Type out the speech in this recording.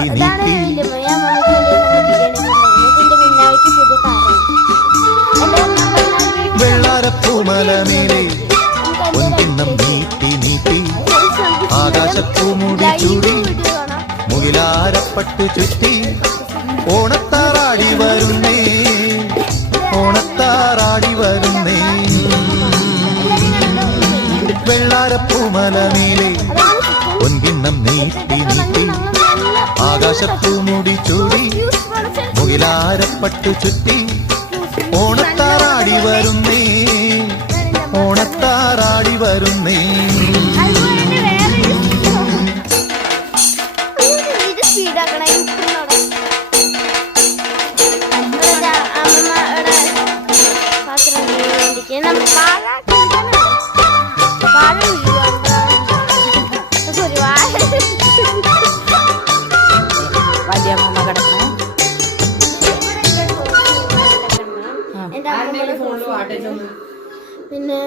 നീട്ടി വെള്ളാരപ്പൂമലമേലെ പൊൻകിണ്ണം നീട്ടി നീട്ടി ആകാശപ്പൂമുടി ചൂടി മുകിലാരപ്പട്ടു ചുറ്റി ഓണത്താറാടി വരുന്നേ ഓണത്താറാടി വരുന്നേ വെള്ളാരപ്പൂമലമേലെ പൊൻകിണ്ണം നീട്ടി നീട്ടി ആകാശപ്പൂമുടി ചൂടി മുകിലാരപ്പട്ടു ചുറ്റി ഓണത്താറാടി വരുന്നേ ഓണത്താറാടി വരുന്നേ പിന്നെ